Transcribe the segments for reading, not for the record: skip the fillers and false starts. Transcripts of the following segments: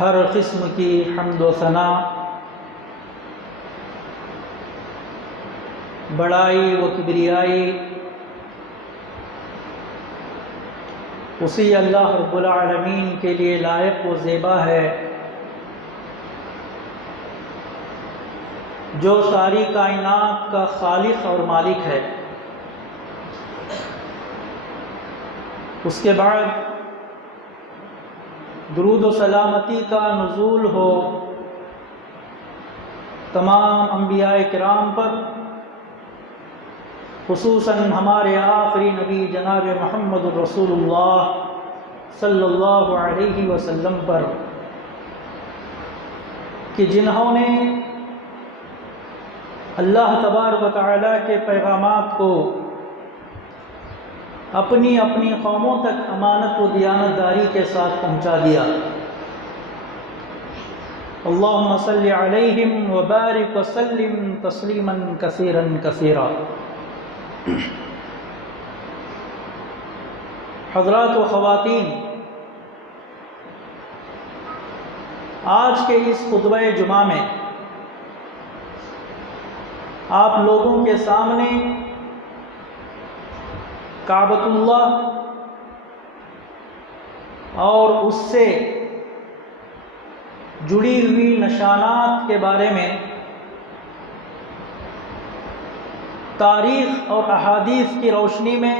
ہر قسم کی حمد و ثنا، بڑائی و کبریائی اسی اللہ رب العالمین کے لیے لائق و زیبا ہے جو ساری کائنات کا خالق اور مالک ہے۔ اس کے بعد درود و سلامتی کا نزول ہو تمام انبیاء کرام پر، خصوصاً ہمارے آخری نبی جناب محمد الرسول اللہ صلی اللہ علیہ وسلم پر، کہ جنہوں نے اللہ تبارک و تعالیٰ کے پیغامات کو اپنی اپنی قوموں تک امانت و دیانت داری کے ساتھ پہنچا دیا۔ اللہم صلی علیہم وبارک وسلم تسلیما کثیرا کثیرا۔ حضرات و خواتین، آج کے اس خطبہ جمعہ میں آپ لوگوں کے سامنے کعبۃ اللہ اور اس سے جڑی ہوئی نشانات کے بارے میں تاریخ اور احادیث کی روشنی میں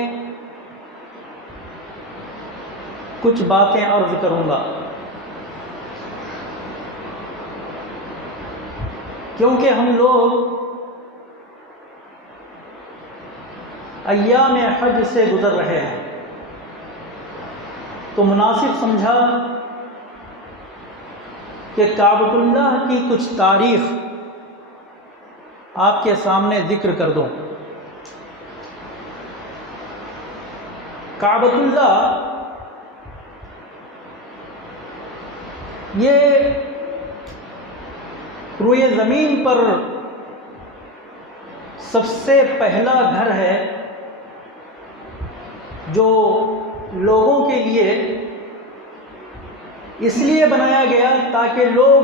کچھ باتیں عرض کروں گا، کیونکہ ہم لوگ ایام حج سے گزر رہے ہیں، تو مناسب سمجھا کہ کعبۃ اللہ کی کچھ تاریخ آپ کے سامنے ذکر کر دوں۔ کعبۃ اللہ یہ روئے زمین پر سب سے پہلا گھر ہے جو لوگوں کے لیے اس لیے بنایا گیا تاکہ لوگ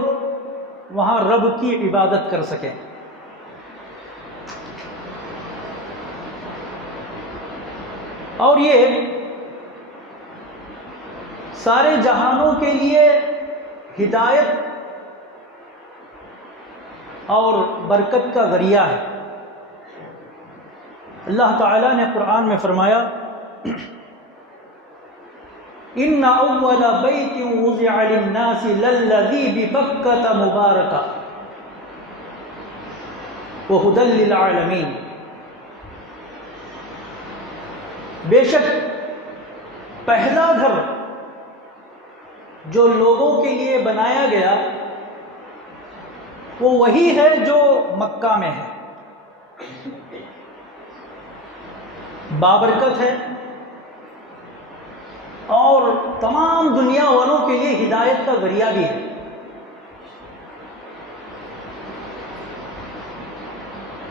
وہاں رب کی عبادت کر سکیں۔ اور یہ سارے جہانوں کے لیے ہدایت اور برکت کا ذریعہ ہے۔ اللہ تعالیٰ نے قرآن میں فرمایا، ان اول بیت وضع للناس للذی ببکۃ مبارکہ وہدی للعالمین۔ بے شک پہلا گھر جو لوگوں کے لیے بنایا گیا وہ وہی ہے جو مکہ میں ہے، بابرکت ہے اور تمام دنیا والوں کے لیے ہدایت کا ذریعہ بھی ہے۔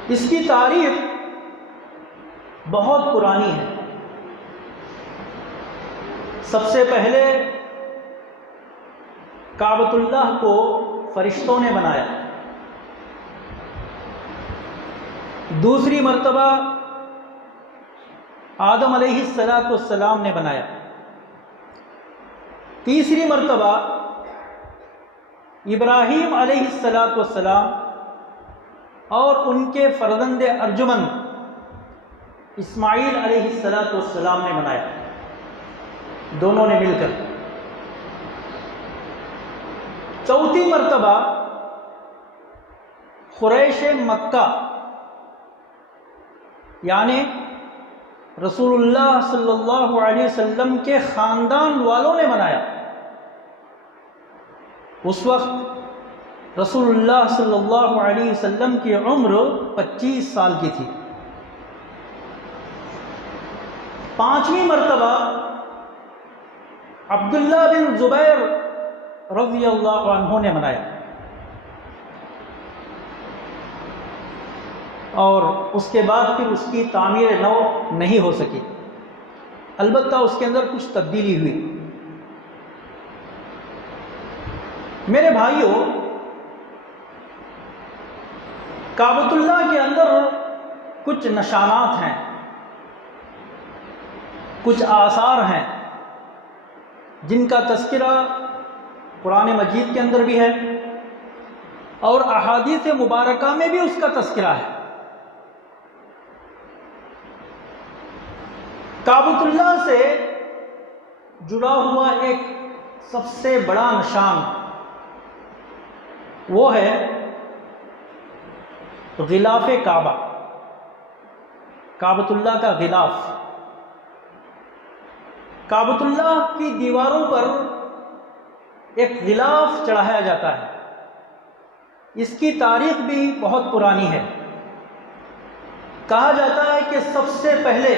اس کی تاریخ بہت پرانی ہے۔ سب سے پہلے کعبۃ اللہ کو فرشتوں نے بنایا، دوسری مرتبہ آدم علیہ السلام نے بنایا، تیسری مرتبہ ابراہیم علیہ السلام اور ان کے فرزند ارجمند اسماعیل علیہ السلام نے بنایا، دونوں نے مل کر۔ چوتھی مرتبہ قریش مکہ یعنی رسول اللہ صلی اللہ علیہ وسلم کے خاندان والوں نے بنایا۔ اس وقت رسول اللہ صلی اللہ علیہ وسلم کی عمر 25 سال کی تھی۔ پانچویں مرتبہ عبداللہ بن زبیر رضی اللہ عنہ نے بنایا، اور اس کے بعد پھر اس کی تعمیر نو نہیں ہو سکی، البتہ اس کے اندر کچھ تبدیلی ہوئی۔ میرے بھائیوں، کعبۃ اللہ کے اندر کچھ نشانات ہیں، کچھ آثار ہیں جن کا تذکرہ قرآن مجید کے اندر بھی ہے اور احادیث مبارکہ میں بھی اس کا تذکرہ ہے۔ کعبۃ اللہ سے جڑا ہوا ایک سب سے بڑا نشان وہ ہے غلاف کعبہ، کعبۃ اللہ کا غلاف۔ کعبۃ اللہ کی دیواروں پر ایک غلاف چڑھایا جاتا ہے۔ اس کی تاریخ بھی بہت پرانی ہے۔ کہا جاتا ہے کہ سب سے پہلے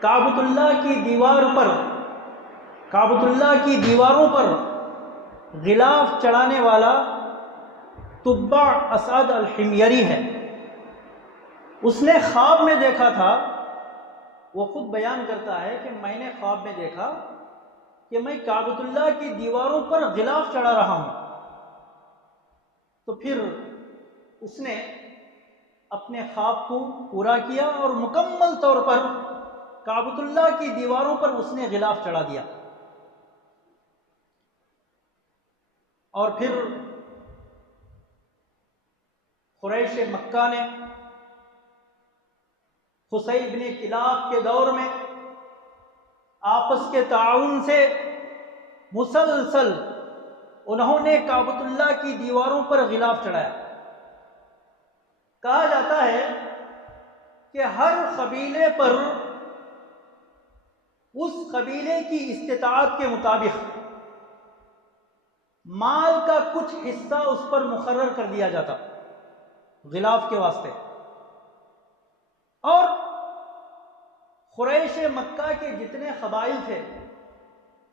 کعبۃ اللہ کی دیواروں پر غلاف چڑھانے والا تبع اسعد الحمیری ہے۔ اس نے خواب میں دیکھا تھا، وہ خود بیان کرتا ہے کہ میں نے خواب میں دیکھا کہ میں کعبۃ اللہ کی دیواروں پر غلاف چڑھا رہا ہوں۔ تو پھر اس نے اپنے خواب کو پورا کیا اور مکمل طور پر کعبۃ اللہ کی دیواروں پر اس نے غلاف چڑھا دیا۔ اور پھر قریش مکہ نے قصی بن کلاب کے دور میں آپس کے تعاون سے مسلسل انہوں نے کعبۃ اللہ کی دیواروں پر غلاف چڑھایا۔ کہا جاتا ہے کہ ہر قبیلے پر اس قبیلے کی استطاعت کے مطابق مال کا کچھ حصہ اس پر مقرر کر دیا جاتا غلاف کے واسطے، اور قریش مکہ کے جتنے قبائل تھے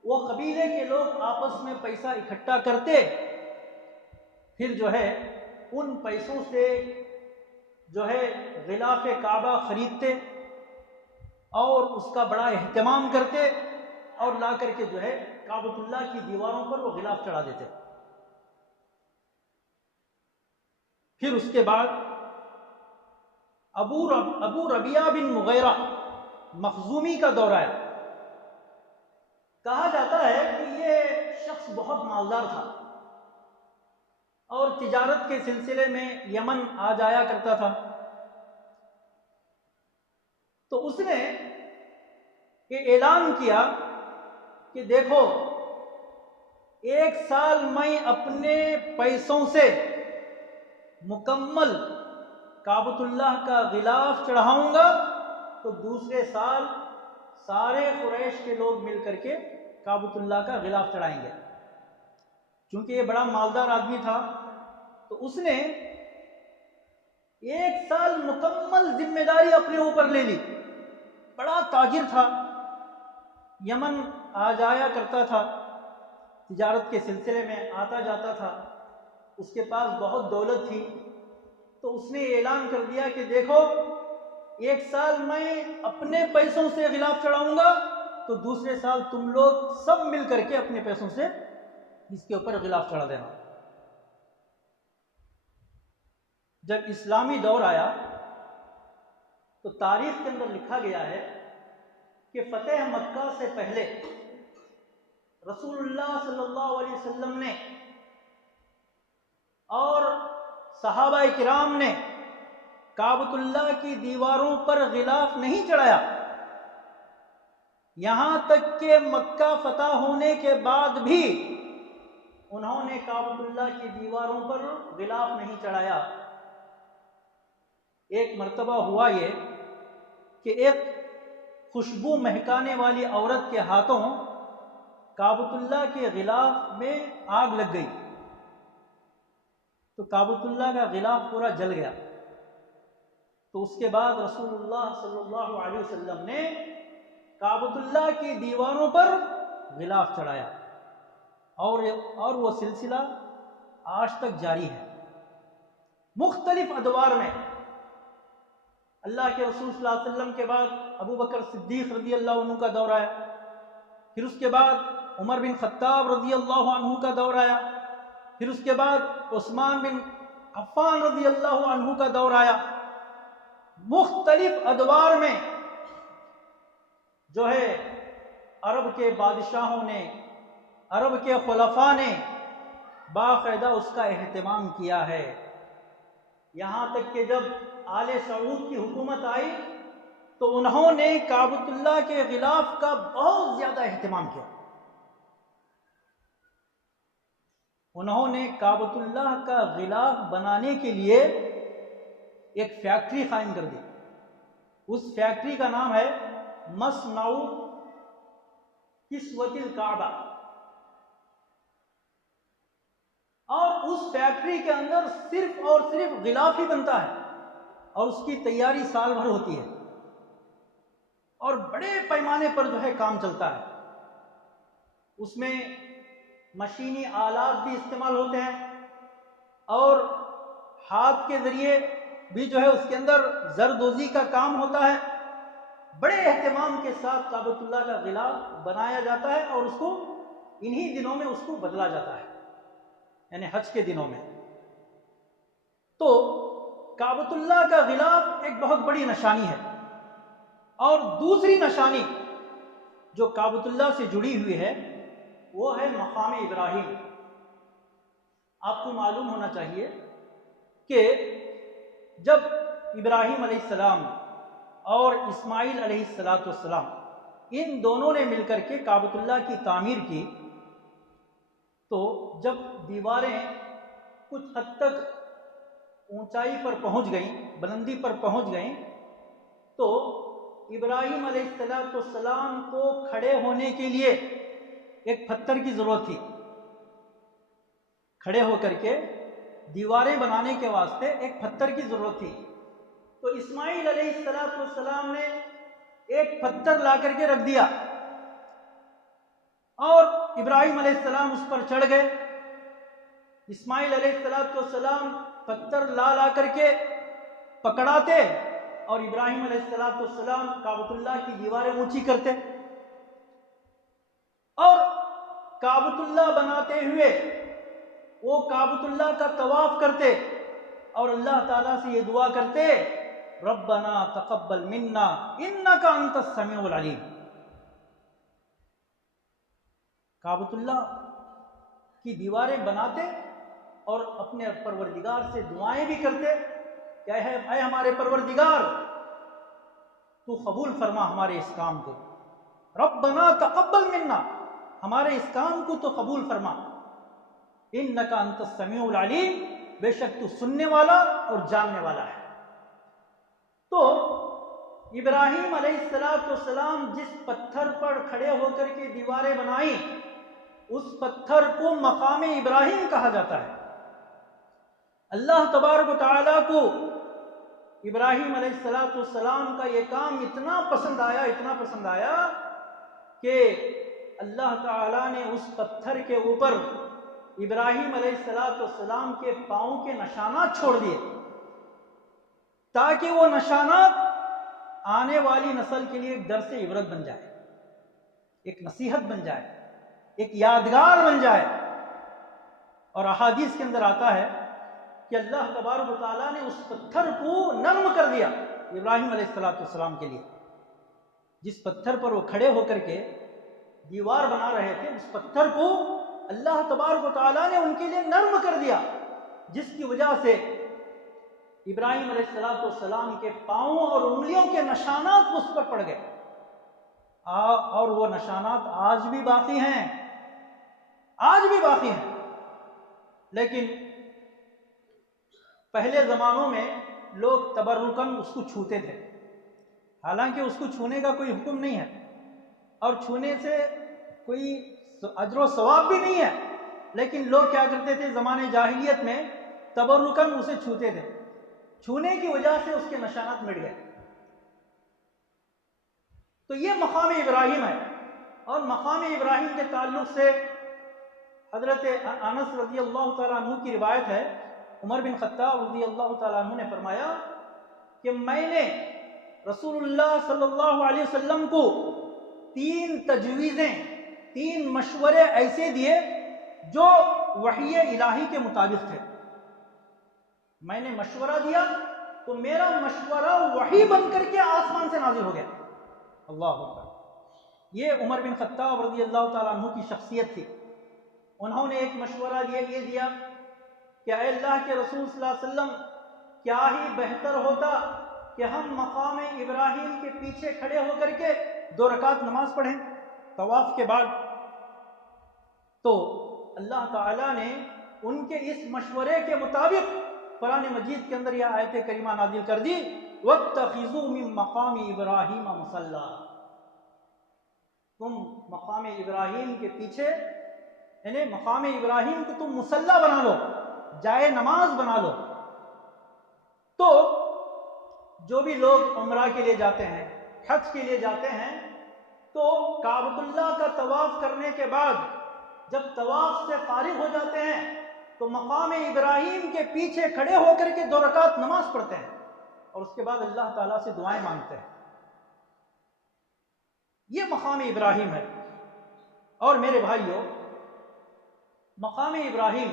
وہ قبیلے کے لوگ آپس میں پیسہ اکٹھا کرتے، پھر ان پیسوں سے غلاف کعبہ خریدتے اور اس کا بڑا اہتمام کرتے اور لا کر کے کعبۃ اللہ کی دیواروں پر وہ غلاف چڑھا دیتے۔ پھر اس کے بعد ابو ربیعہ بن مغیرہ مخزومی کا دور آیا۔ کہا جاتا ہے کہ یہ شخص بہت مالدار تھا اور تجارت کے سلسلے میں یمن آ جایا کرتا تھا۔ تو اس نے یہ اعلان کیا کہ دیکھو، ایک سال میں اپنے پیسوں سے مکمل کعبۃ اللہ کا غلاف چڑھاؤں گا، تو دوسرے سال سارے قریش کے لوگ مل کر کے کعبۃ اللہ کا غلاف چڑھائیں گے۔ چونکہ یہ بڑا مالدار آدمی تھا تو اس نے ایک سال مکمل ذمہ داری اپنے اوپر لے لی۔ بڑا تاجر تھا، یمن آ جایا کرتا تھا، تجارت کے سلسلے میں آتا جاتا تھا، اس کے پاس بہت دولت تھی۔ تو اس نے اعلان کر دیا کہ دیکھو، ایک سال میں اپنے پیسوں سے غلاف چڑھاؤں گا، تو دوسرے سال تم لوگ سب مل کر کے اپنے پیسوں سے اس کے اوپر غلاف چڑھا دینا۔ جب اسلامی دور آیا تو تاریخ کے اندر لکھا گیا ہے کہ فتح مکہ سے پہلے رسول اللہ صلی اللہ علیہ وسلم نے اور صحابہ کرام نے کعبۃ اللہ کی دیواروں پر غلاف نہیں چڑھایا، یہاں تک کہ مکہ فتح ہونے کے بعد بھی انہوں نے کعبۃ اللہ کی دیواروں پر غلاف نہیں چڑھایا۔ ایک مرتبہ ہوا یہ کہ ایک خوشبو مہکانے والی عورت کے ہاتھوں کعبۃ اللہ کے غلاف میں آگ لگ گئی، تو کعبۃ اللہ کا غلاف پورا جل گیا۔ تو اس کے بعد رسول اللہ صلی اللہ علیہ وسلم نے کعبۃ اللہ کی دیواروں پر غلاف چڑھایا، اور وہ سلسلہ آج تک جاری ہے۔ مختلف ادوار میں اللہ کے رسول صلی اللہ علیہ وسلم کے بعد ابو بکر صدیق رضی اللہ عنہ کا دور آیا، پھر اس کے بعد عمر بن خطاب رضی اللہ عنہ کا دور آیا، پھر اس کے بعد عثمان بن عفان رضی اللہ عنہ کا دور آیا. مختلف ادوار میں جو ہے عرب کے بادشاہوں نے، عرب کے خلفاء نے باقاعدہ اس کا اہتمام کیا ہے. یہاں تک کہ جب آل سعود کی حکومت آئی تو انہوں نے کعبۃ اللہ کے غلاف کا بہت زیادہ اہتمام کیا. انہوں نے کعبۃ اللہ کا غلاف بنانے کے لیے ایک فیکٹری قائم کر دی. اس فیکٹری کا نام ہے مصنع کسوۃ الکعبہ. اور اس فیکٹری کے اندر صرف اور صرف غلاف ہی بنتا ہے اور اس کی تیاری سال بھر ہوتی ہے اور بڑے پیمانے پر جو ہے کام چلتا ہے. اس میں مشینی آلات بھی استعمال ہوتے ہیں اور ہاتھ کے ذریعے بھی جو ہے اس کے اندر زردوزی کا کام ہوتا ہے. بڑے اہتمام کے ساتھ کعبۃ اللہ کا غلاف بنایا جاتا ہے اور اس کو انہی دنوں میں اس کو بدلا جاتا ہے، یعنی حج کے دنوں میں. تو کعبۃ اللہ کا غلاف ایک بہت بڑی نشانی ہے. اور دوسری نشانی جو کعبۃ اللہ سے جڑی ہوئی ہے وہ ہے مقام ابراہیم. آپ کو معلوم ہونا چاہیے کہ جب ابراہیم علیہ السلام اور اسماعیل علیہ السلام ان دونوں نے مل کر کے کعبۃ اللہ کی تعمیر کی تو جب دیواریں کچھ حد تک اونچائی پر پہنچ گئیں، بلندی پر پہنچ گئیں، تو ابراہیم علیہ السلام کو کھڑے ہونے کے لیے ایک پتھر کی ضرورت تھی. کھڑے ہو کر کے دیواریں بنانے کے واسطے ایک پتھر کی ضرورت تھی. تو اسماعیل علیہ السلام نے ایک پتھر لا کر کے رکھ دیا اور ابراہیم علیہ السلام اس پر چڑھ گئے. اسماعیل علیہ السلام پتھر لا کر کے پکڑاتے اور ابراہیم علیہ السلام کعبۃ اللہ کی دیواریں اونچی کرتے اور کعبۃ اللہ بناتے ہوئے وہ کعبۃ اللہ کا طواف کرتے اور اللہ تعالیٰ سے یہ دعا کرتے ربنا تقبل منا انک انت السمیع العلیم. کعبۃ اللہ کی دیواریں بناتے اور اپنے پروردگار سے دعائیں بھی کرتے کہ اے ہمارے پروردگار تو قبول فرما ہمارے اس کام کو. ربنا تقبل منا، ہمارے اس کام کو تو قبول فرما. انک انت السمیع العلیم، بے شک تو سننے والا اور جاننے والا ہے. تو ابراہیم علیہ السلام جس پتھر پر کھڑے ہو کر کے دیواریں بنائیں اس پتھر کو مقام ابراہیم کہا جاتا ہے. اللہ تبارک و تعالیٰ کو ابراہیم علیہ السلام کا یہ کام اتنا پسند آیا کہ اللہ تعالیٰ نے اس پتھر کے اوپر ابراہیم علیہ السلام کے پاؤں کے نشانات چھوڑ دیے تاکہ وہ نشانات آنے والی نسل کے لیے ایک درس عبرت بن جائے، ایک نصیحت بن جائے، ایک یادگار بن جائے. اور احادیث کے اندر آتا ہے کہ اللہ تبارک و تعالیٰ نے اس پتھر کو نرم کر دیا ابراہیم علیہ السلام کے لیے. جس پتھر پر وہ کھڑے ہو کر کے دیوار بنا رہے تھے اس پتھر کو اللہ تبارک و تعالیٰ نے ان کے لیے نرم کر دیا، جس کی وجہ سے ابراہیم علیہ السلام کے پاؤں اور انگلیوں کے نشانات اس پر پڑ گئے اور وہ نشانات آج بھی باقی ہیں. لیکن پہلے زمانوں میں لوگ تبرکن اس کو چھوتے تھے، حالانکہ اس کو چھونے کا کوئی حکم نہیں ہے اور چھونے سے کوئی اجر و ثواب بھی نہیں ہے، لیکن لوگ کیا کرتے تھے زمانے جاہلیت میں تبرکن اسے چھوتے تھے. چھونے کی وجہ سے اس کے نشانات مٹ گئے. تو یہ مقام ابراہیم ہے. اور مقام ابراہیم کے تعلق سے حضرت انس رضی اللہ تعالیٰ عنہ کی روایت ہے، عمر بن خطاب رضی اللہ تعالیٰ عنہ نے فرمایا کہ میں نے رسول اللہ صلی اللہ علیہ وسلم کو 3 تجویزیں، 3 مشورے ایسے دیے جو وحی الہی کے مطابق تھے. میں نے مشورہ دیا تو میرا مشورہ وحی بن کر کے آسمان سے نازل ہو گیا. اللہ اکبر. یہ عمر بن خطاب رضی اللہ تعالیٰ عنہ کی شخصیت تھی. انہوں نے ایک مشورہ یہ دیا کہ اے اللہ کے رسول صلی اللہ علیہ وسلم، کیا ہی بہتر ہوتا کہ ہم مقام ابراہیم کے پیچھے کھڑے ہو کر کے 2 رکعت نماز پڑھیں طواف کے بعد. تو اللہ تعالیٰ نے ان کے اس مشورے کے مطابق قرآن مجید کے اندر یہ آیت کریمہ نازل کر دی، وَاتَّخِذُوا مِن مَّقَامِ إِبْرَاهِيمَ مُصَلًّى. تم مقام ابراہیم کے پیچھے، یعنی مقام ابراہیم کو تم مصلی بنا لو، جائے نماز بنا لو. تو جو بھی لوگ عمرہ کے لیے جاتے ہیں، حج کے لیے جاتے ہیں، تو کعبۃ اللہ کا طواف کرنے کے بعد جب طواف سے فارغ ہو جاتے ہیں تو مقام ابراہیم کے پیچھے کھڑے ہو کر کے 2 رکعت نماز پڑھتے ہیں اور اس کے بعد اللہ تعالیٰ سے دعائیں مانگتے ہیں. یہ مقام ابراہیم ہے. اور میرے بھائیوں، مقام ابراہیم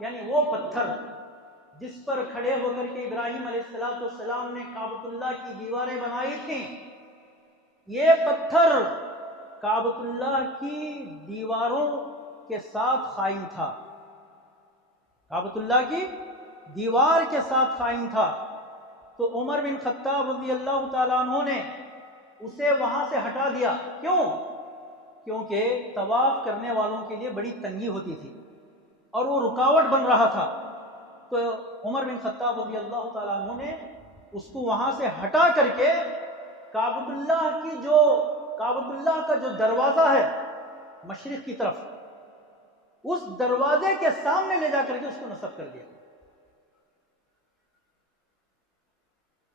یعنی وہ پتھر جس پر کھڑے ہو کر کے ابراہیم علیہ السلام نے کعبۃ اللہ کی دیواریں بنائی تھیں، یہ پتھر کعبۃ اللہ کی دیواروں کے ساتھ قائم تھا. کعبۃ اللہ کی دیوار کے ساتھ قائم تھا. تو عمر بن خطاب رضی اللہ تعالیٰ عنہ نے اسے وہاں سے ہٹا دیا. کیوں؟ کیونکہ طواف کرنے والوں کے لیے بڑی تنگی ہوتی تھی اور وہ رکاوٹ بن رہا تھا. تو عمر بن خطاب رضی اللہ تعالیٰ عنہ نے اس کو وہاں سے ہٹا کر کے کعبۃ اللہ کا جو دروازہ ہے مشرق کی طرف، اس دروازے کے سامنے لے جا کر کے اس کو نصب کر دیا.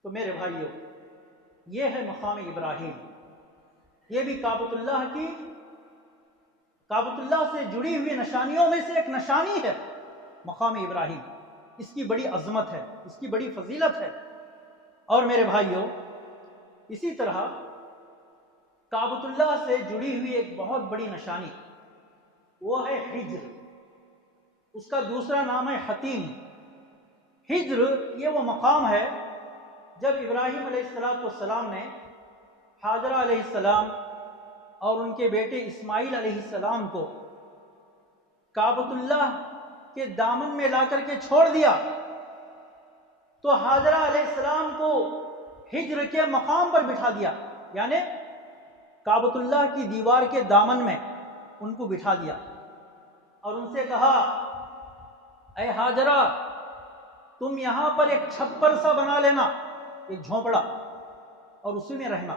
تو میرے بھائیوں، یہ ہے مقام ابراہیم. یہ بھی کعبۃ اللہ سے جڑی ہوئی نشانیوں میں سے ایک نشانی ہے مقام ابراہیم. اس کی بڑی عظمت ہے، اس کی بڑی فضیلت ہے. اور میرے بھائیوں، اسی طرح کعبۃ اللہ سے جڑی ہوئی ایک بہت بڑی نشانی وہ ہے حجر. اس کا دوسرا نام ہے حتیم. حجر یہ وہ مقام ہے جب ابراہیم علیہ السلام نے حاجرہ علیہ السلام اور ان کے بیٹے اسماعیل علیہ السلام کو کعبۃ اللہ کے دامن میں لا کر کے چھوڑ دیا، تو حاجرہ علیہ السلام کو حجر کے مقام پر بٹھا دیا، یعنی کعبۃ اللہ کی دیوار کے دامن میں ان کو بٹھا دیا اور ان سے کہا، اے حاجرہ، تم یہاں پر ایک چھپر سا بنا لینا، ایک جھونپڑا، اور اسی میں رہنا.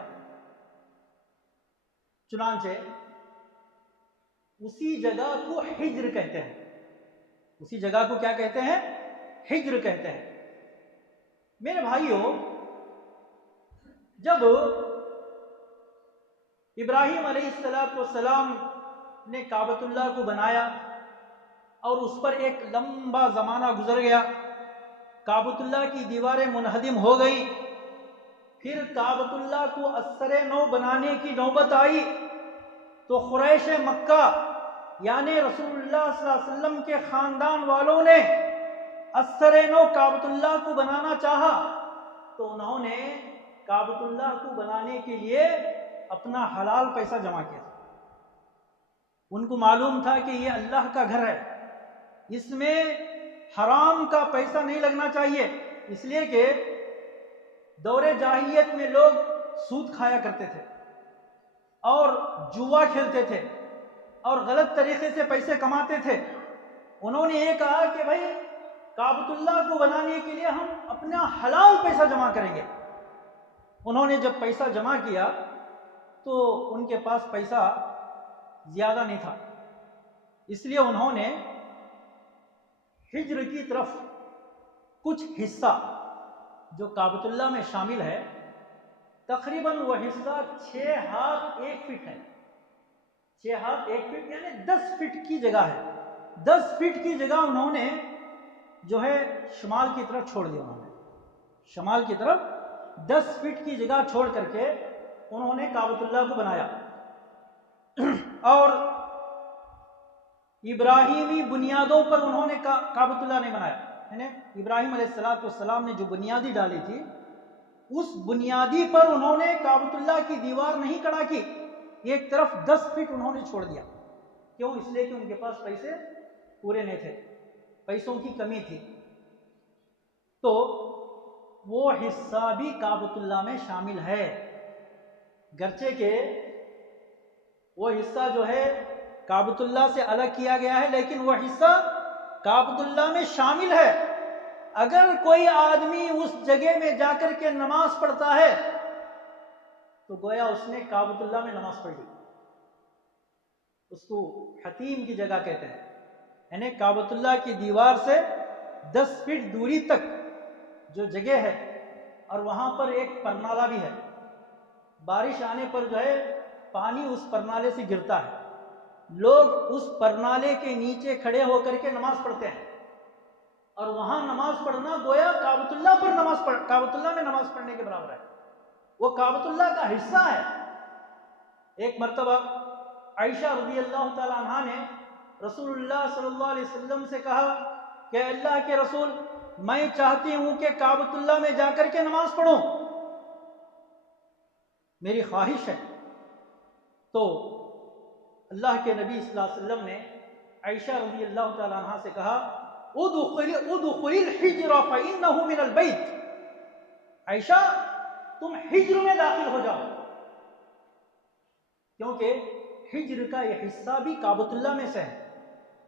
چنانچہ اسی جگہ کو حجر کہتے ہیں. اسی جگہ کو کیا کہتے ہیں؟ حجر کہتے ہیں. میرے بھائیوں، جب ابراہیم علیہ السلام نے کعبۃ اللہ کو بنایا اور اس پر ایک لمبا زمانہ گزر گیا، کعبۃ اللہ کی دیواریں منہدم ہو گئی، پھر کعبۃ اللہ کو ازسر نو بنانے کی نوبت آئی، تو قریش مکہ یعنی رسول اللہ صلی اللہ علیہ وسلم کے خاندان والوں نے ازسر نو کعبۃ اللہ کو بنانا چاہا. تو انہوں نے کعبۃ اللہ کو بنانے کے لیے اپنا حلال پیسہ جمع کیا. ان کو معلوم تھا کہ یہ اللہ کا گھر ہے، اس میں حرام کا پیسہ نہیں لگنا چاہیے، اس لیے کہ دور جاہلیت میں لوگ سود کھایا کرتے تھے اور جوا کھیلتے تھے اور غلط طریقے سے پیسے کماتے تھے. انہوں نے یہ کہا کہ بھائی کعبۃ اللہ کو بنانے کے لیے ہم اپنا حلال پیسہ جمع کریں گے. انہوں نے جب پیسہ جمع کیا تو ان کے پاس پیسہ زیادہ نہیں تھا، اس لیے انہوں نے حجر کی طرف کچھ حصہ جو کعبۃ اللہ میں شامل ہے، تقریباً وہ حصہ 6 ہاتھ 1 فٹ ہے. 6 ہاتھ 1 فٹ یعنی 10 فٹ کی جگہ ہے. 10 فٹ کی جگہ انہوں نے جو ہے شمال کی طرف چھوڑ دیا. انہوں نے شمال کی طرف 10 فٹ کی جگہ چھوڑ کر کے انہوں نے کعبۃ اللہ کو بنایا. اور ابراہیمی بنیادوں پر انہوں نے کعبۃ اللہ نہیں بنایا، یعنی ابراہیم علیہ السلام نے جو بنیادی ڈالی تھی اس بنیادی پر انہوں نے کعبۃ اللہ کی دیوار نہیں کھڑا کی، ایک طرف 10 فٹ انہوں نے چھوڑ دیا۔ کیوں؟ اس لیے کہ ان کے پاس پیسے پورے نہیں تھے، پیسوں کی کمی تھی، تو وہ حصہ بھی کعبۃ اللہ میں شامل ہے، گرچہ کہ وہ حصہ جو ہے کعبۃ اللہ سے الگ کیا گیا ہے، لیکن وہ حصہ کعبۃ اللہ میں شامل ہے۔ اگر کوئی آدمی اس جگہ میں جا کر کے نماز پڑھتا ہے تو گویا اس نے کعبۃ اللہ میں نماز پڑھ لی، اس کو حتیم کی جگہ کہتے ہیں، یعنی کعبۃ اللہ کی دیوار سے 10 فٹ دوری تک جو جگہ ہے، اور وہاں پر ایک پرنالہ بھی ہے، بارش آنے پر جو ہے پانی اس پرنالے سے گرتا ہے، لوگ اس پرنالے کے نیچے کھڑے ہو کر کے نماز پڑھتے ہیں، اور وہاں نماز پڑھنا گویا کعبۃ اللہ کعبۃ اللہ میں نماز پڑھنے کے برابر ہے، وہ کعبۃ اللہ کا حصہ ہے۔ ایک مرتبہ عائشہ رضی اللہ تعالی عنہا نے رسول اللہ صلی اللہ علیہ وسلم سے کہا کہ اللہ کے رسول، میں چاہتی ہوں کہ کعبۃ اللہ میں جا کر کے نماز پڑھوں، میری خواہش ہے۔ تو اللہ کے نبی صلی اللہ علیہ وسلم نے عائشہ رضی اللہ تعالی عنہا سے کہا ادخلی الحجر فإنه من البیت، عائشہ تم حجر میں داخل ہو جاؤ، کیونکہ حجر کا یہ حصہ بھی کعبۃ اللہ میں سے ہے،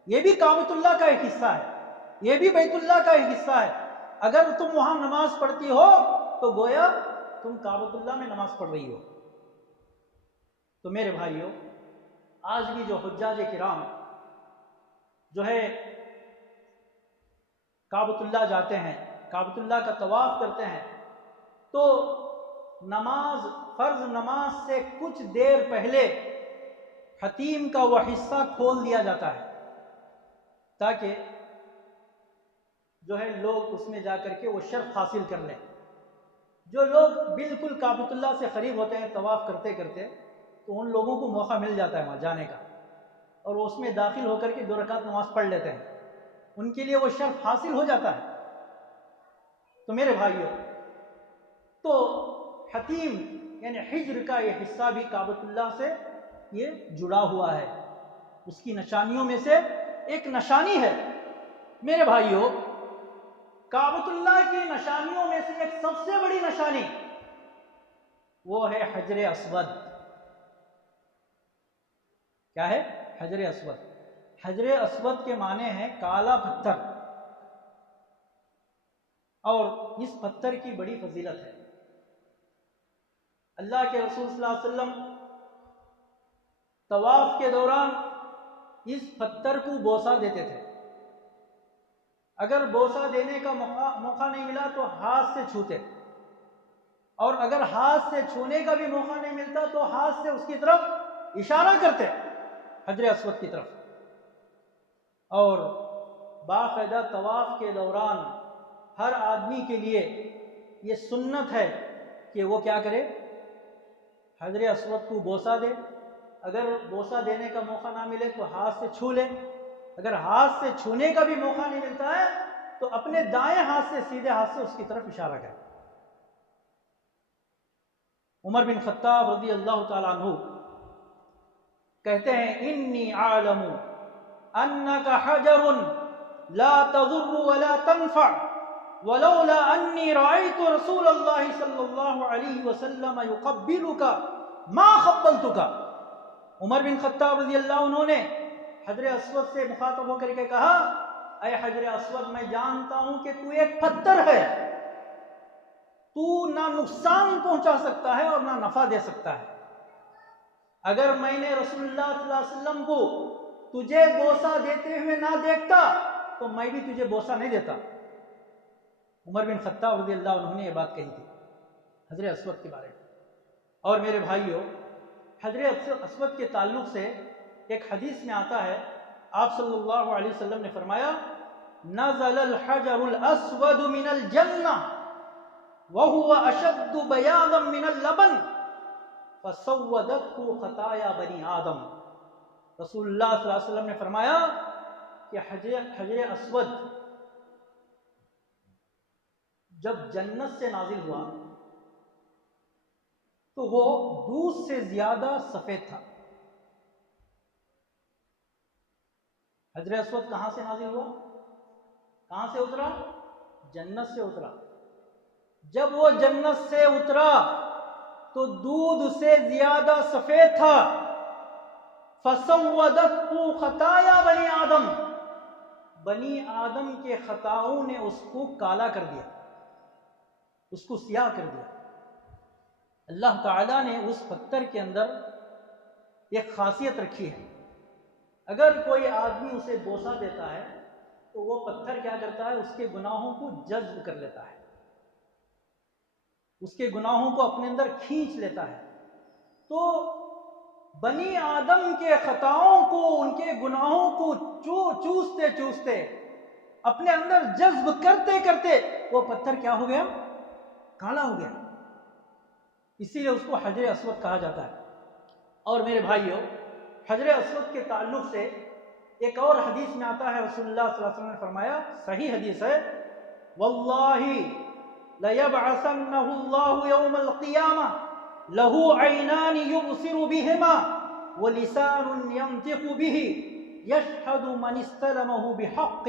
یہ بھی کعبۃ اللہ کا ایک حصہ ہے، یہ بھی بیت اللہ کا ایک حصہ ہے۔ اگر تم وہاں نماز پڑھتی ہو تو گویا تم کعبۃ اللہ میں نماز پڑھ رہی ہو۔ تو میرے بھائیوں، آج بھی جو حجاج کرام جو ہے کعبۃ اللہ جاتے ہیں، کعبۃ اللہ کا طواف کرتے ہیں، تو فرض نماز سے کچھ دیر پہلے حتیم کا وہ حصہ کھول دیا جاتا ہے، تاکہ جو ہے لوگ اس میں جا کر کے وہ شرف حاصل کر لیں۔ جو لوگ بالکل کعبۃ اللہ سے قریب ہوتے ہیں طواف کرتے کرتے، تو ان لوگوں کو موقع مل جاتا ہے وہاں جانے کا، اور وہ اس میں داخل ہو کر کے 2 رکعت نماز پڑھ لیتے ہیں، ان کے لیے وہ شرف حاصل ہو جاتا ہے۔ تو میرے بھائیوں، تو حتیم یعنی حجر کا یہ حصہ بھی کعبۃ اللہ سے یہ جڑا ہوا ہے، اس کی نشانیوں میں سے ایک نشانی ہے۔ میرے بھائیوں، کعبۃ اللہ کی نشانیوں میں سے ایک سب سے بڑی نشانی وہ ہے حجر اسود۔ کیا ہے؟ حجر اسود۔ حجر اسود کے معنی ہیں کالا پتھر، اور اس پتھر کی بڑی فضیلت ہے۔ اللہ کے رسول صلی اللہ علیہ وسلم طواف کے دوران اس پتھر کو بوسہ دیتے تھے، اگر بوسہ دینے کا موقع نہیں ملا تو ہاتھ سے چھوتے، اور اگر ہاتھ سے چھونے کا بھی موقع نہیں ملتا تو ہاتھ سے اس کی طرف اشارہ کرتے، حجر اسود کی طرف۔ اور باقاعدہ طواف کے دوران ہر آدمی کے لیے یہ سنت ہے کہ وہ کیا کرے؟ حجر اسود کو بوسہ دے، اگر بوسہ دینے کا موقع نہ ملے تو ہاتھ سے چھو لے، اگر ہاتھ سے چھونے کا بھی موقع نہیں ملتا ہے تو اپنے دائیں ہاتھ سے سیدھے ہاتھ سے اس کی طرف اشارہ کرے۔ عمر بن خطاب رضی اللہ تعالیٰ عنہ کہتے ہیں انی اعلم انک حجر لا تضر ولا تنفع ولولا انی رأیت رسول اللہ صلی اللہ علیہ وسلم یقبلک ما قبلتک۔ عمر بن خطاب رضی اللہ عنہ نے حجر اسود سے مخاطب ہو کر کے کہا، اے حجر اسود، میں جانتا ہوں کہ تو ایک پتھر ہے، تو نہ نقصان پہنچا سکتا ہے اور نہ نفع دے سکتا ہے، اگر میں نے رسول اللہ صلی اللہ علیہ وسلم کو تجھے بوسہ دیتے ہوئے نہ دیکھتا تو میں بھی تجھے بوسہ نہیں دیتا۔ عمر بن خطاب رضی اللہ عنہ نے یہ بات کہی تھی حجر اسود کے بارے میں۔ اور میرے بھائیوں، حجر اسود کے تعلق سے ایک حدیث میں آتا ہے، آپ صلی اللہ علیہ وسلم نے فرمایا نزل الحجر الاسود من الجنہ وهو اشد بیاضا من اللبن فسودته خطایا بنی آدم۔ رسول اللہ صلی اللہ علیہ وسلم نے فرمایا کہ حجر اسود جب جنت سے نازل ہوا تو وہ دودھ سے زیادہ سفید تھا۔ حجر اسود کہاں سے نازل ہوا؟ کہاں سے اترا؟ جنت سے اترا۔ جب وہ جنت سے اترا تو دودھ سے زیادہ سفید تھا۔ فَسَوَّدَتْهُ خَطَايَا بنی آدم، بنی آدم کے خطاؤں نے اس کو کالا کر دیا، اس کو سیاہ کر دیا۔ اللہ تعالیٰ نے اس پتھر کے اندر ایک خاصیت رکھی ہے، اگر کوئی آدمی اسے بوسہ دیتا ہے تو وہ پتھر کیا کرتا ہے؟ اس کے گناہوں کو جذب کر لیتا ہے، اس کے گناہوں کو اپنے اندر کھینچ لیتا ہے۔ تو بنی آدم کے خطاؤں کو، ان کے گناہوں کو چوستے چوستے، اپنے اندر جذب کرتے کرتے وہ پتھر کیا ہو گیا؟ کالا ہو گیا۔ اسی لیے اس کو حجر اسود کہا جاتا ہے۔ اور میرے بھائیوں، حجر اسود کے تعلق سے ایک اور حدیث میں آتا ہے، رسول اللہ صلی اللہ علیہ وسلم نے فرمایا، صحیح حدیث ہے، وَاللَّهِ لَيَبْعَثَنَّهُ اللَّهُ يَوْمَ الْقِيَامَةِ لَهُ عَيْنَانِ يُبْصِرُ بِهِمَا وَلِسَانٌ يَنْطِقُ بِهِ يَشْهَدُ مَنِ اسْتَلَمَهُ بِحَقٍّ۔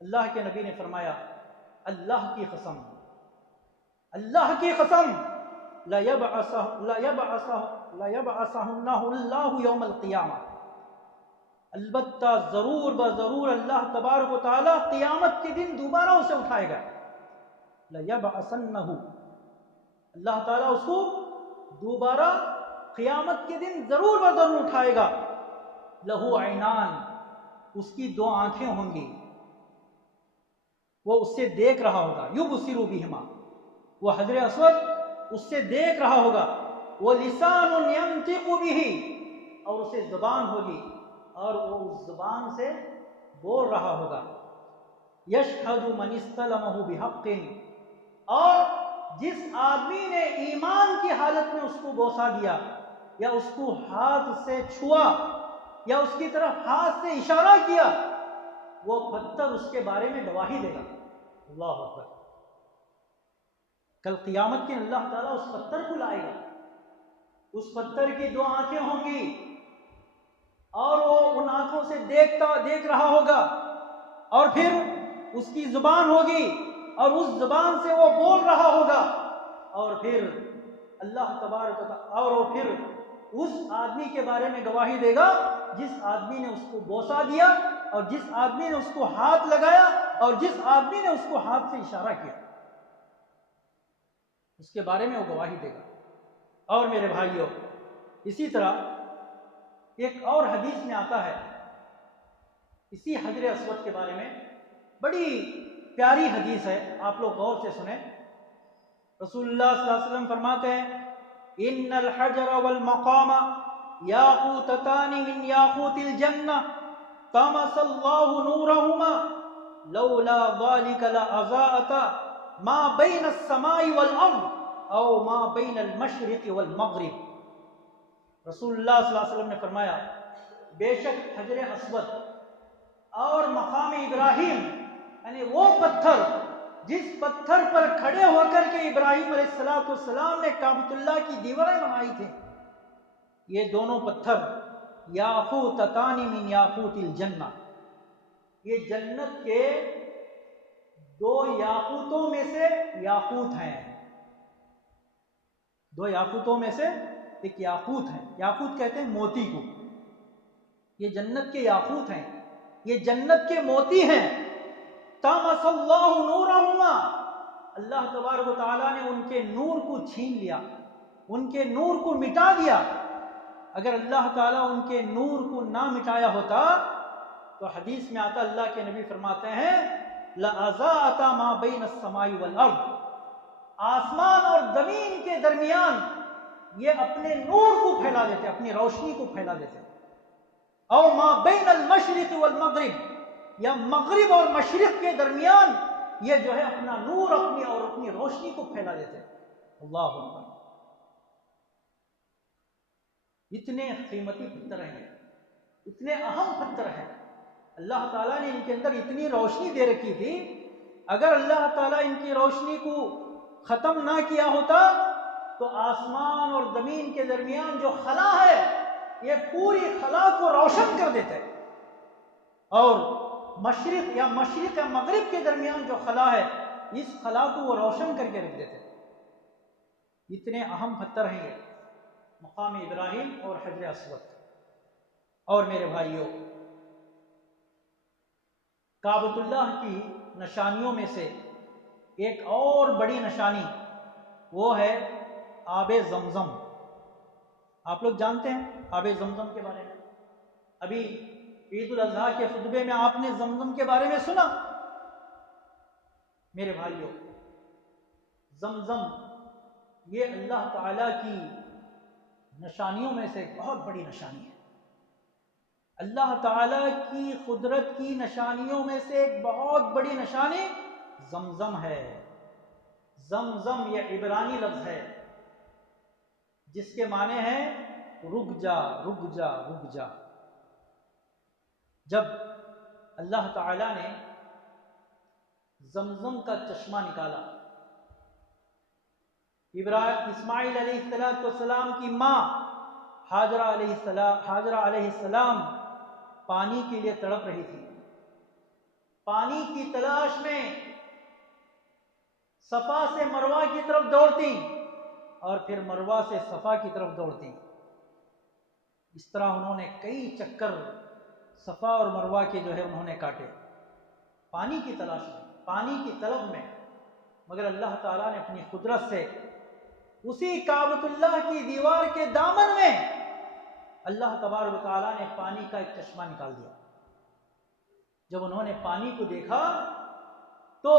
اللہ کے نبی نے فرمایا، اللہ کی قسم، اللہ کی قسم، لَيَبْعَثَهُ اللَّهُ يَوْمَ الْقِيَامَةِ، البتہ ضرور بضرور اللہ تبارک و تعالیٰ قیامت کے دن دوبارہ اسے اٹھائے گا۔ لَيَبْعَثَنَّهُ، اللہ تعالیٰ اس کو دوبارہ قیامت کے دن ضرور بضرور اٹھائے گا۔ لَهُ عَيْنَانِ، اس کی دو آنکھیں ہوں گی، وہ اس سے دیکھ رہا ہوگا، یُبْصِرُ بِهِمَا، وہ حجر اسود اس سے دیکھ رہا ہوگا، وَلِسَانٌ يَنْطِقُ بِهِ، اور اسے زبان ہوگی اور وہ اس زبان سے بول رہا ہوگا۔ یشہد من استلمہ بحق، اور جس آدمی نے ایمان کی حالت میں اس کو بوسہ دیا یا اس کو ہاتھ سے چھوا یا اس کی طرف ہاتھ سے اشارہ کیا، وہ پتھر اس کے بارے میں گواہی دے گا۔ اللہ اکبر۔ کل قیامت کے اللہ تعالیٰ اس پتھر کو لائے گا، اس پتھر کی دو آنکھیں ہوں گی اور وہ ان آنکھوں سے دیکھ رہا ہوگا، اور پھر اس کی زبان ہوگی اور اس زبان سے وہ بول رہا ہوگا، اور پھر اللہ تبارک و تعالیٰ، اور وہ پھر اس آدمی کے بارے میں گواہی دے گا جس آدمی نے اس کو بوسہ دیا اور جس آدمی نے اس کو ہاتھ لگایا اور جس آدمی نے اس کو ہاتھ سے اشارہ کیا، اس کے بارے میں وہ گواہی دے گا۔ اور میرے بھائیوں، اسی طرح ایک اور حدیث میں آتا ہے اسی حجر اسود کے بارے میں، بڑی پیاری حدیث ہے، آپ لوگ غور سے سنیں۔ رسول اللہ صلی اللہ علیہ وسلم فرماتے ہیں، ان الحجر والمقام یاقوتتان من یاقوت الجنہ طمس اللہ نورہما لولا ذلک لاضاءتا ما بین السماء والارض او ما بین المشرق والمغرب۔ رسول اللہ صلی اللہ علیہ وسلم نے فرمایا، بے شک حجر اسود اور مقام ابراہیم، یعنی وہ پتھر جس پتھر پر کھڑے ہو کر کے ابراہیم علیہ السلام نے کعبۃ اللہ کی دیواریں بنائی تھیں، یہ دونوں پتھر یاقوتتان من یاقوت الجنہ، یہ جنت کے دو یاقوتوں میں سے یاقوت ہیں، دو یاقوتوں میں سے ایک یاقوت ہے۔ یاقوت کہتے ہیں موتی کو، یہ جنت کے یاقوت ہیں، یہ جنت کے موتی ہیں۔ طمس اللہ نورہما، اللہ تبارک و تعالیٰ نے ان کے نور کو چھین لیا، ان کے نور کو مٹا دیا۔ اگر اللہ تعالیٰ ان کے نور کو نہ مٹایا ہوتا تو حدیث میں آتا، اللہ کے نبی فرماتے ہیں، لَأَضَاءَتْ مَا بَيْنَ السَّمَاءِ وَالْأَرْضِ، آسمان اور زمین کے درمیان یہ اپنے نور کو پھیلا دیتے، اپنی روشنی کو پھیلا دیتے۔ او ما بین المشرق والمغرب، یا مغرب اور مشرق کے درمیان یہ جو ہے اپنا نور اپنی روشنی کو پھیلا دیتے۔ اللہ اکبر۔ اتنے قیمتی پتھر ہیں، اتنے اہم پتھر ہیں، اللہ تعالیٰ نے ان کے اندر اتنی روشنی دے رکھی تھی، اگر اللہ تعالیٰ ان کی روشنی کو ختم نہ کیا ہوتا تو آسمان اور زمین کے درمیان جو خلا ہے یہ پوری خلا کو روشن کر دیتے، اور مشرق یا مغرب کے درمیان جو خلا ہے اس خلا کو وہ روشن کر کے رکھ دیتے۔ اتنے اہم پتھر ہیں یہ مقام ابراہیم اور حجر اسود۔ اور میرے بھائیوں، کعبۃ اللہ کی نشانیوں میں سے ایک اور بڑی نشانی وہ ہے آب زمزم۔ آپ لوگ جانتے ہیں آب زمزم کے بارے میں؟ ابھی عید الاضحیٰ کے خطبے میں آپ نے زمزم کے بارے میں سنا۔ میرے بھائیوں، زمزم یہ اللہ تعالیٰ کی نشانیوں میں سے ایک بہت بڑی نشانی ہے۔ اللہ تعالیٰ کی قدرت کی نشانیوں میں سے ایک بہت بڑی نشانی زمزم ہے۔ زمزم یہ عبرانی لفظ ہے جس کے معنی ہیں رک جا رک جا رک جا۔ جب اللہ تعالیٰ نے زمزم کا چشمہ نکالا، اسماعیل علیہ السلام کی ماں حاجرہ علیہ السلام پانی کے لیے تڑپ رہی تھی، پانی کی تلاش میں صفا سے مروہ کی طرف دوڑتی اور پھر مروہ سے صفا کی طرف دوڑتی۔ اس طرح انہوں نے کئی چکر صفا اور مروہ کے انہوں نے کاٹے پانی کی تلاش میں، پانی کی طلب میں، مگر اللہ تعالیٰ نے اپنی قدرت سے اسی کعبۃ اللہ کی دیوار کے دامن میں اللہ تبارک و تعالیٰ نے پانی کا ایک چشمہ نکال دیا۔ جب انہوں نے پانی کو دیکھا تو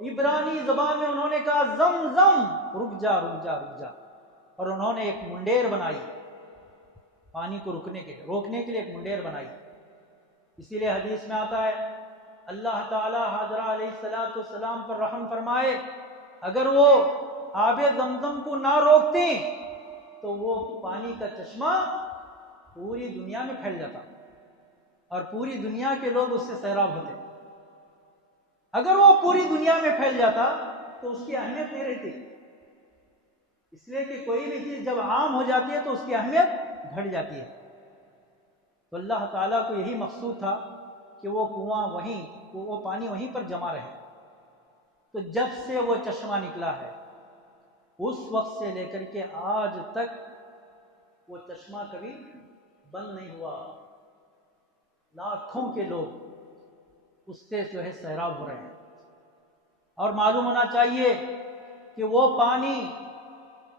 عبرانی زبان میں انہوں نے کہا زم زم، رک جا رک جا رک جا، اور انہوں نے ایک منڈیر بنائی، پانی کو روکنے کے لیے ایک منڈیر بنائی۔ اسی لیے حدیث میں آتا ہے اللہ تعالیٰ حاجرہ علیہ السلام پر رحم فرمائے، اگر وہ آب زمزم کو نہ روکتی تو وہ پانی کا چشمہ پوری دنیا میں پھیل جاتا اور پوری دنیا کے لوگ اس سے سیراب ہوتے۔ اگر وہ پوری دنیا میں پھیل جاتا تو اس کی اہمیت نہیں رہتی، اس لیے کہ کوئی بھی چیز جب عام ہو جاتی ہے تو اس کی اہمیت گھٹ جاتی ہے۔ تو اللہ تعالیٰ کو یہی مقصود تھا کہ وہ کنواں وہ پانی وہیں پر جمع رہے۔ تو جب سے وہ چشمہ نکلا ہے اس وقت سے لے کر کے آج تک وہ چشمہ کبھی بند نہیں ہوا، لاکھوں کے لوگ اس سے سیراب ہو رہے ہیں۔ اور معلوم ہونا چاہیے کہ وہ پانی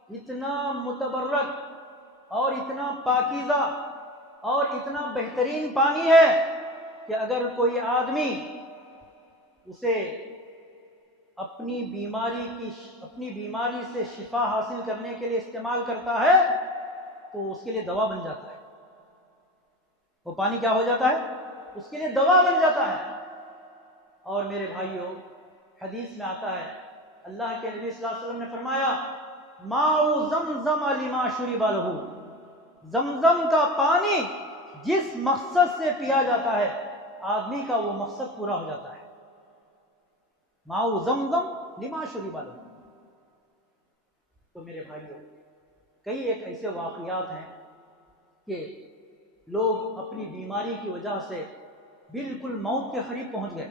اتنا متبرک اور اتنا پاکیزہ اور اتنا بہترین پانی ہے کہ اگر کوئی آدمی اسے اپنی بیماری سے شفا حاصل کرنے کے لیے استعمال کرتا ہے تو اس کے لیے دوا بن جاتا ہے۔ وہ پانی کیا ہو جاتا ہے؟ اس کے لیے دوا بن جاتا ہے۔ اور میرے بھائیوں، حدیث میں آتا ہے اللہ کے نبی صلی اللہ علیہ وسلم نے فرمایا ماء زمزم لما شرب لہ، زمزم کا پانی جس مقصد سے پیا جاتا ہے آدمی کا وہ مقصد پورا ہو جاتا ہے۔ ماء زمزم لما شرب لہ۔ تو میرے بھائیوں، کئی ایک ایسے واقعات ہیں کہ لوگ اپنی بیماری کی وجہ سے بالکل موت کے قریب پہنچ گئے،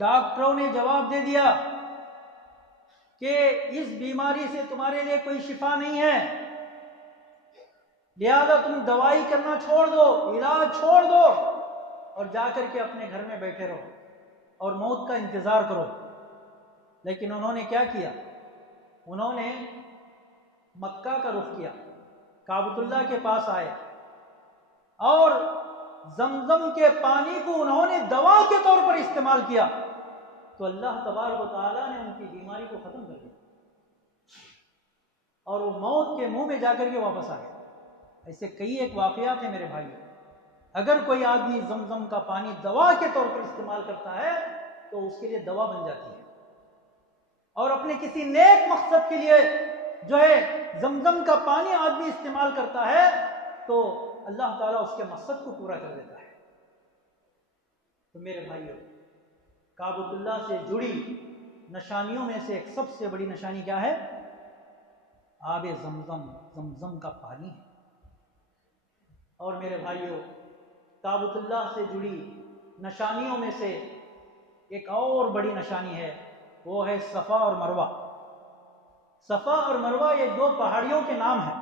ڈاکٹروں نے جواب دے دیا کہ اس بیماری سے تمہارے لیے کوئی شفا نہیں ہے، لہذا تم دوائی کرنا چھوڑ دو، علاج چھوڑ دو اور جا کر کے اپنے گھر میں بیٹھے رہو اور موت کا انتظار کرو۔ لیکن انہوں نے کیا کیا؟ انہوں نے مکہ کا رخ کیا، کعبۃ اللہ کے پاس آئے اور زمزم کے پانی کو انہوں نے دوا کے طور پر استعمال کیا، تو اللہ تبارک و تعالیٰ نے ان کی بیماری کو ختم کر دیا اور وہ موت کے منہ میں جا کر کے واپس آ گئے۔ ایسے کئی ایک واقعات ہیں میرے بھائی۔ اگر کوئی آدمی زمزم کا پانی دوا کے طور پر استعمال کرتا ہے تو اس کے لیے دوا بن جاتی ہے، اور اپنے کسی نیک مقصد کے لیے زمزم کا پانی آدمی استعمال کرتا ہے تو اللہ تعالیٰ اس کے مقصد کو پورا کر دیتا ہے۔ تو میرے بھائیو، کعبۃ اللہ سے جڑی نشانیوں میں سے ایک سب سے بڑی نشانی کیا ہے؟ آب زمزم، زمزم کا پانی ہے۔ اور میرے بھائیو، کعبۃ اللہ سے جڑی نشانیوں میں سے ایک اور بڑی نشانی ہے، وہ ہے صفا اور مروہ۔ صفا اور مروہ یہ دو پہاڑیوں کے نام ہیں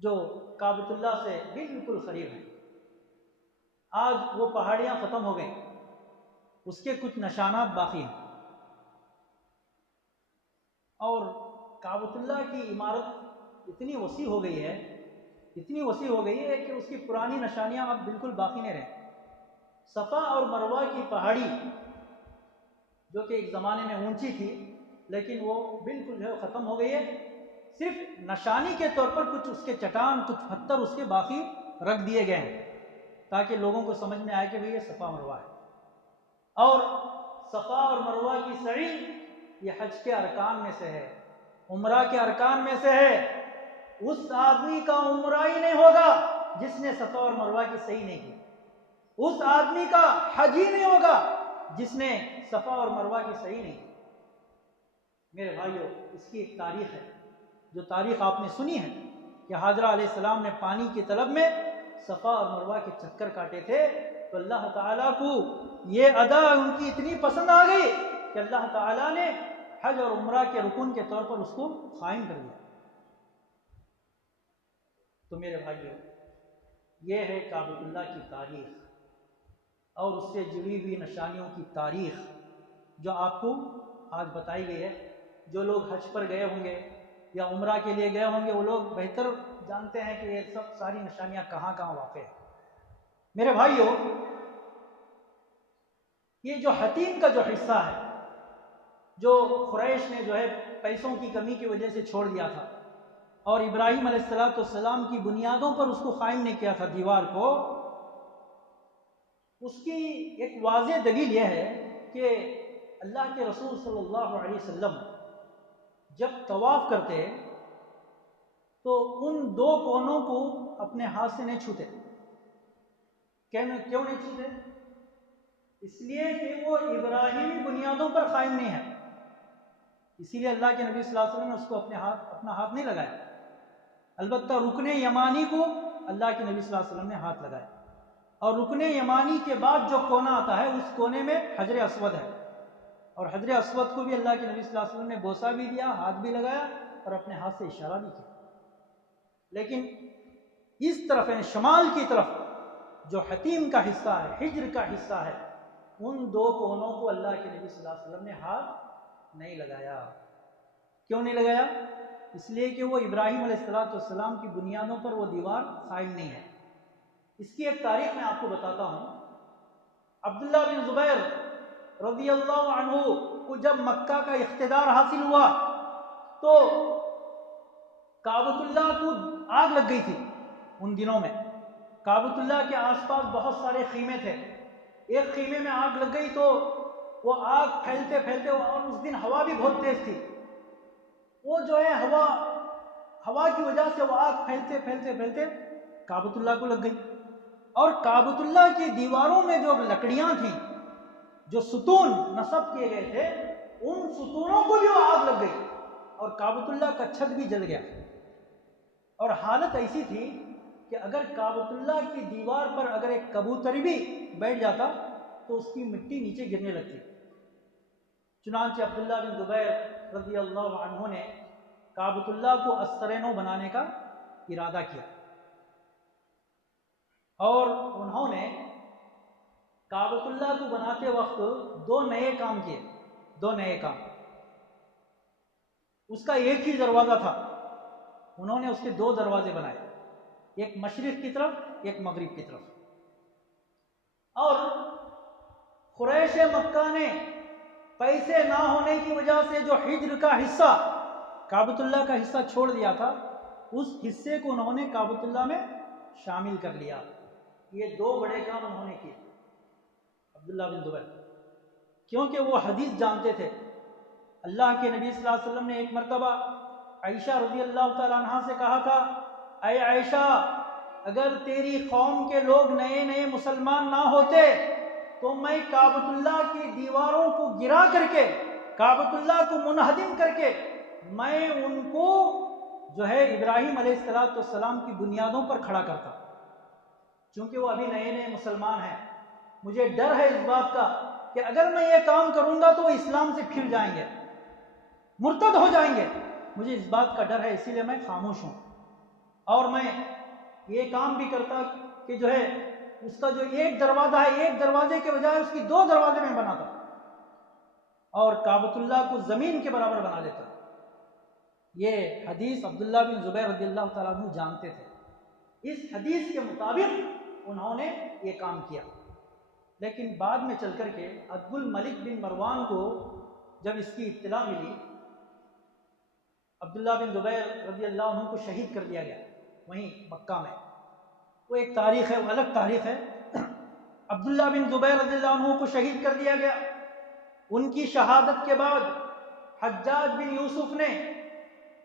جو کعبۃ اللہ سے بالکل قریب ہیں۔ آج وہ پہاڑیاں ختم ہو گئیں، اس کے کچھ نشانات باقی ہیں، اور کعبۃ اللہ کی عمارت اتنی وسیع ہو گئی ہے، اتنی وسیع ہو گئی ہے کہ اس کی پرانی نشانیاں اب بالکل باقی نہیں رہیں۔ صفا اور مروہ کی پہاڑی جو کہ ایک زمانے میں اونچی تھی، لیکن وہ بالکل جو ہے ختم ہو گئی ہے، صرف نشانی کے طور پر کچھ اس کے چٹان، کچھ پتھر اس کے باقی رکھ دیے گئے ہیں تاکہ لوگوں کو سمجھ میں آئے کہ بھئی یہ صفا مروہ ہے۔ اور صفا اور مروہ کی سعی یہ حج کے ارکان میں سے ہے، عمرہ کے ارکان میں سے ہے۔ اس آدمی کا عمرہ ہی نہیں ہوگا جس نے صفا اور مروہ کی سعی نہیں کی، اس آدمی کا حج ہی نہیں ہوگا جس نے صفا اور مروہ کی سعی نہیں کی۔ میرے بھائیو، اس کی ایک تاریخ ہے، جو تاریخ آپ نے سنی ہے کہ حاجرہ علیہ السلام نے پانی کی طلب میں صفا اور مروہ کے چکر کاٹے تھے، تو اللہ تعالیٰ کو یہ ادا ان کی اتنی پسند آ گئی کہ اللہ تعالیٰ نے حج اور عمرہ کے رکن کے طور پر اس کو قائم کر دیا۔ تو میرے بھائیو، یہ ہے کعبۃ اللہ کی تاریخ اور اس سے جڑی ہوئی نشانیوں کی تاریخ جو آپ کو آج بتائی گئی ہے۔ جو لوگ حج پر گئے ہوں گے یا عمرہ کے لیے گئے ہوں گے وہ لوگ بہتر جانتے ہیں کہ یہ سب ساری نشانیاں کہاں کہاں واقع ہیں۔ میرے بھائیو، یہ جو حتیم کا جو حصہ ہے، جو قریش نے جو ہے پیسوں کی کمی کی وجہ سے چھوڑ دیا تھا اور ابراہیم علیہ السلام کی بنیادوں پر اس کو قائم نہیں کیا تھا دیوار کو، اس کی ایک واضح دلیل یہ ہے کہ اللہ کے رسول صلی اللہ علیہ وسلم جب طواف کرتے تو ان دو کونوں کو اپنے ہاتھ سے نہیں چھوتے۔ کیوں نہیں چھوتے؟ اس لیے کہ وہ ابراہیمی بنیادوں پر قائم نہیں ہے، اسی لیے اللہ کے نبی صلی اللہ علیہ وسلم نے اس کو اپنا ہاتھ نہیں لگایا۔ البتہ رکن یمانی کو اللہ کے نبی صلی اللہ علیہ وسلم نے ہاتھ لگایا، اور رکن یمانی کے بعد جو کونا آتا ہے اس کونے میں حجر اسود ہے، اور حجر اسود کو بھی اللہ کے نبی صلی اللہ علیہ وسلم نے بوسہ بھی دیا، ہاتھ بھی لگایا اور اپنے ہاتھ سے اشارہ بھی کیا۔ لیکن اس طرف یعنی شمال کی طرف جو حتیم کا حصہ ہے، حجر کا حصہ ہے، ان دو کونوں کو اللہ کے نبی صلی اللہ علیہ وسلم نے ہاتھ نہیں لگایا۔ کیوں نہیں لگایا؟ اس لیے کہ وہ ابراہیم علیہ السلام کی بنیادوں پر وہ دیوار قائم نہیں ہے۔ اس کی ایک تاریخ میں آپ کو بتاتا ہوں۔ عبداللہ بن زبیر رضی اللہ عنہ کو جب مکہ کا اقتدار حاصل ہوا تو کعبۃ اللہ کو آگ لگ گئی تھی۔ ان دنوں میں کعبۃ اللہ کے آس پاس بہت سارے خیمے تھے، ایک خیمے میں آگ لگ گئی تو وہ آگ پھیلتے پھیلتے، اور اس دن ہوا بھی بہت تیز تھی، وہ جو ہے ہوا کی وجہ سے وہ آگ پھیلتے پھیلتے پھیلتے کعبۃ اللہ کو لگ گئی، اور کعبۃ اللہ کی دیواروں میں جو لکڑیاں تھیں، جو ستون نصب کیے گئے تھے، ان ستونوں کو بھی وہ آگ لگ گئی اور کعبۃ اللہ کا چھت بھی جل گیا۔ اور حالت ایسی تھی کہ اگر کعبۃ اللہ کی دیوار پر اگر ایک کبوتر بھی بیٹھ جاتا تو اس کی مٹی نیچے گرنے لگتی۔ چنانچہ عبداللہ بن زبیر رضی اللہ عنہ نے کعبۃ اللہ کو استرینو بنانے کا ارادہ کیا، اور انہوں نے کعبۃ اللہ کو بناتے وقت دو نئے کام کیے، دو نئے کام۔ اس کا ایک ہی دروازہ تھا، انہوں نے اس کے دو دروازے بنائے، ایک مشرق کی طرف ایک مغرب کی طرف۔ اور قریش مکہ نے پیسے نہ ہونے کی وجہ سے جو حجر کا حصہ، کعبۃ اللہ کا حصہ چھوڑ دیا تھا، اس حصے کو انہوں نے کعبۃ اللہ میں شامل کر لیا۔ یہ دو بڑے کام انہوں نے کیے عبداللہ بن زبیر، کیونکہ وہ حدیث جانتے تھے۔ اللہ کے نبی صلی اللہ علیہ وسلم نے ایک مرتبہ عائشہ رضی اللہ تعالیٰ عنہ سے کہا تھا، اے عائشہ، اگر تیری قوم کے لوگ نئے نئے مسلمان نہ ہوتے تو میں کعبۃ اللہ کی دیواروں کو گرا کر کے، کعبۃ اللہ کو منہدم کر کے، میں ان کو جو ہے ابراہیم علیہ السلام کی بنیادوں پر کھڑا کرتا. چونکہ وہ ابھی نئے نئے مسلمان ہیں، مجھے ڈر ہے اس بات کا کہ اگر میں یہ کام کروں گا تو وہ اسلام سے پھر جائیں گے، مرتد ہو جائیں گے. مجھے اس بات کا ڈر ہے، اسی لیے میں خاموش ہوں. اور میں یہ کام بھی کرتا کہ جو ہے اس کا جو ایک دروازہ ہے، ایک دروازے کے بجائے اس کی 2 دروازے میں بناتا اور کعبۃ اللہ کو زمین کے برابر بنا دیتا. یہ حدیث عبداللہ بن زبیر رضی اللہ تعالیٰ عنہ جانتے تھے. اس حدیث کے مطابق انہوں نے یہ کام کیا. لیکن بعد میں چل کر کے عبد الملک بن مروان کو جب اس کی اطلاع ملی، عبداللہ بن زبیر رضی اللہ عنہ کو شہید کر دیا گیا وہیں مکہ میں. وہ ایک تاریخ ہے، وہ الگ تاریخ ہے. عبداللہ بن زبیر رضی اللہ عنہ کو شہید کر دیا گیا. ان کی شہادت کے بعد حجاج بن یوسف نے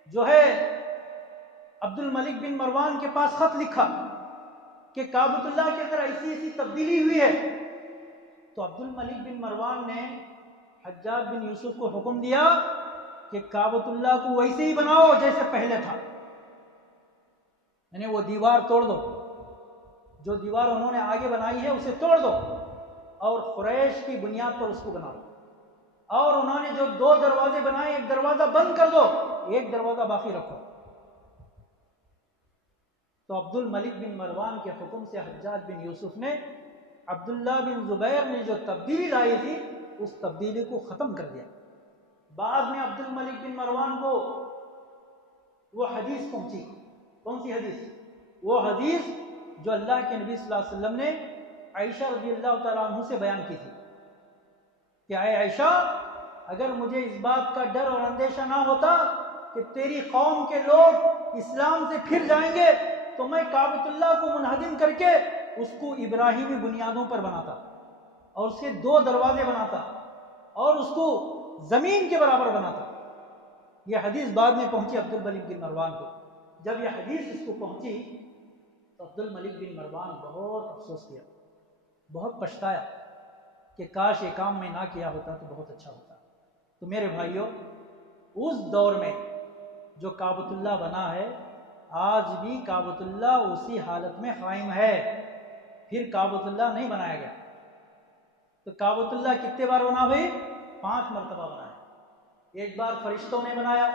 جو ہے عبد الملک بن مروان کے پاس خط لکھا کہ کعبۃ اللہ کے اندر ایسی ایسی تبدیلی ہوئی ہے. تو عبد الملک بن مروان نے حجاج بن یوسف کو حکم دیا کہ کعبۃ اللہ کو ویسے ہی بناؤ جیسے پہلے تھا، یعنی وہ دیوار توڑ دو، جو دیوار انہوں نے آگے بنائی ہے اسے توڑ دو اور قریش کی بنیاد پر اس کو بناؤ. اور انہوں نے جو 2 دروازے بنائے، ایک دروازہ بند کر دو، ایک دروازہ باقی رکھو. تو عبد الملک بن مروان کے حکم سے حجاج بن یوسف نے عبداللہ بن زبیر نے جو تبدیلی لائی تھی اس تبدیلی کو ختم کر دیا. بعد میں عبد الملک بن مروان کو وہ حدیث پہنچی. کون سی حدیث؟ وہ حدیث جو اللہ کے نبی صلی اللہ علیہ وسلم نے عائشہ رضی اللہ تعالیٰ عنہ سے بیان کی تھی کہ اے عائشہ، اگر مجھے اس بات کا ڈر اور اندیشہ نہ ہوتا کہ تیری قوم کے لوگ اسلام سے پھر جائیں گے تو میں کعبۃ اللہ کو منہدم کر کے اس کو ابراہیمی بنیادوں پر بناتا اور اس کے 2 دروازے بناتا اور اس کو زمین کے برابر بناتا. یہ حدیث بعد میں پہنچی عبد الملک بن مروان کو. جب یہ حدیث اس کو پہنچی تو عبد الملک بن مروان بہت افسوس کیا، بہت پچھتایا کہ کاش یہ کام میں نہ کیا ہوتا تو بہت اچھا ہوتا. تو میرے بھائیوں، اس دور میں جو کعبۃ اللہ بنا ہے، آج بھی کعبۃ اللہ اسی حالت میں قائم ہے. پھر کعبۃ اللہ نہیں بنایا گیا. تو کعبۃ اللہ کتنے بار بنا ہوئی؟ 5 مرتبہ بنا ہے. ایک بار فرشتوں نے بنایا،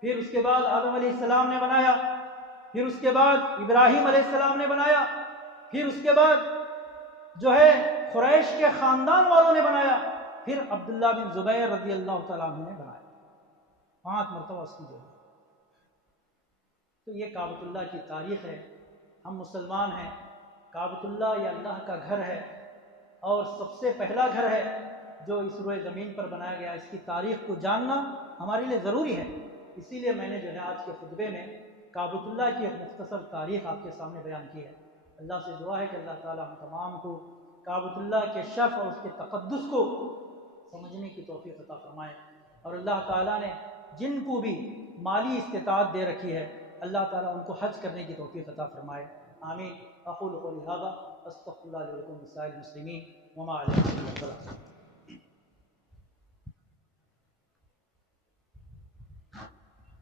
پھر اس کے بعد آدم علیہ السلام نے بنایا، پھر اس کے بعد ابراہیم علیہ السلام نے بنایا، پھر اس کے بعد جو ہے قریش کے خاندان والوں نے بنایا، پھر عبداللہ بن زبیر رضی اللہ تعالیٰ عنہ نے بنایا. 5 مرتبہ اس کی جو ہے. تو یہ کعبۃ اللہ کی تاریخ ہے. ہم مسلمان ہیں. کعبۃ اللہ یہ اللہ کا گھر ہے اور سب سے پہلا گھر ہے جو اس روئے زمین پر بنایا گیا. اس کی تاریخ کو جاننا ہمارے لیے ضروری ہے. اسی لیے میں نے جو ہے آج کے خطبے میں کعبۃ اللہ کی ایک مختصر تاریخ آپ کے سامنے بیان کی ہے. اللہ سے دعا ہے کہ اللہ تعالی ہم تمام کو کعبۃ اللہ کے شرف اور اس کے تقدس کو سمجھنے کی توفیق عطا فرمائے. اور اللہ تعالیٰ نے جن کو بھی مالی استطاعت دے رکھی ہے، اللہ تعالیٰ ان کو حج کرنے کی توفیق عطا فرمائے. آمین. اقول قولی ھذا استغفر اللہ لی ولکم ولسائر المسلمین وما علینا الا البلاغ.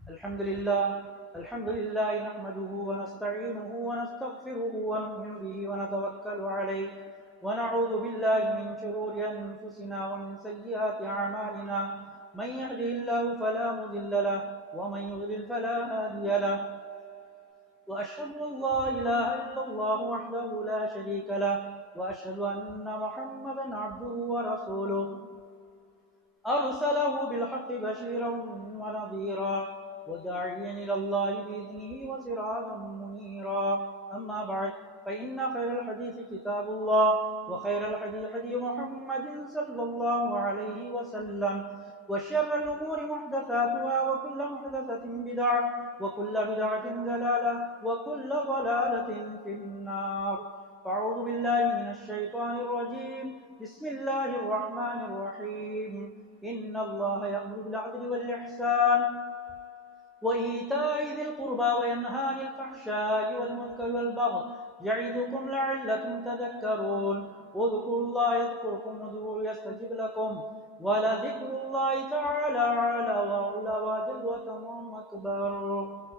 الحمد لله نحمده ونستعينه ونستغفره ونؤمن به ونتوكل عليه ونعوذ بالله من شرور أنفسنا ومن سيئات أعمالنا. من يهده الله فلا مضل له ومن يضلل فلا هادي له. وأشهد أن لا إله إلا الله وحده لا شريك له وأشهد أن محمدا عبده ورسوله أرسله بالحق بشيرا ونذيرا وداعيا إلى الله بإذنه وسراجا منيرا. أما بعد، فإن خير الحديث كتاب الله وخير الهدي هدي محمد صلى الله عليه وسلم وشر الأمور محدثاتها وكل محدثة بدعة وكل بدعة ضلالة وكل ضلالة في النار. فأعوذ بالله من الشيطان الرجيم. بسم اللہ الرحمن الرحیم ان اللہ یأمر بالعدل والإحسان وإيتاء ذي القربى وينهى عن الفحشاء والمنكر والبغي يعظكم لعلكم تذكرون اذكروا الله يذكركم وادعوه يستجب لكم ولذكر الله تعالى أعلى وأعلى وأجل وتمام أكبر.